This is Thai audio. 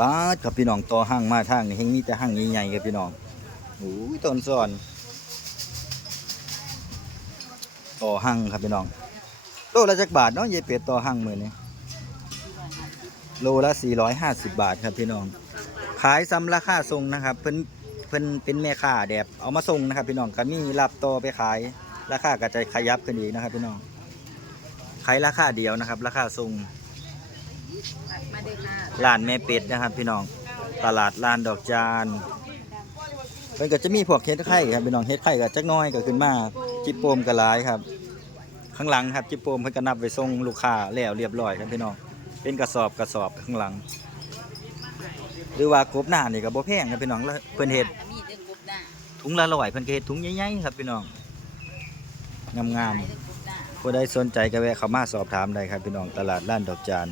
ป้าดครับพี่น้องต่อห้างมาทางนี่เฮงมีแต่ห้างใหญ่ๆครับพี่น้องโอ้ยต้นซ่อนต่อห้างครับพี่น้องโลละจักบาทเนาะยายเป็ดต่อห้างมือนี้โลละ450 บาทครับพี่น้อง ขายซ้ำราคาส่งนะครับ เพิ่นเพิ่นเป็นแม่ค้าแดบเอามาส่งนะครับ พี่น้องก็มีรับต่อไปขายราคาก็จะขยับขึ้นอีกนะครับ พี่น้องขายราคาเดียวนะครับ ราคาส่ง มาเด้อค่ะร้านแม่เป็ดนะครับ พี่น้องตลาดลานดอกจานเพิ่นก็จะมีพวกเฮ็ดไข่ครับพี่น้องเฮ็ดไข่ก็จักน้อยก็ขึ้นมาจิบโปมก็หลายครับ ข้างหลังครับจิบโปมเพิ่นก็นับไว้ส่งลูกค้าแล้วเรียบร้อยครับพี่น้องเป็นกระสอบกระสอบข้างหลัง หรือว่ากบหน้านี่ก็บ่แพงครับพี่น้องแล้วเพิ่นเฮ็ดมีเด้อกบด่าถุงละร้อยเพิ่นก็เฮ็ดถุงใหญ่ๆครับพี่น้องงามๆผู้ใดสนใจก็แวะเข้ามาสอบถามได้ครับพี่น้องตลาดล้านดอกจาน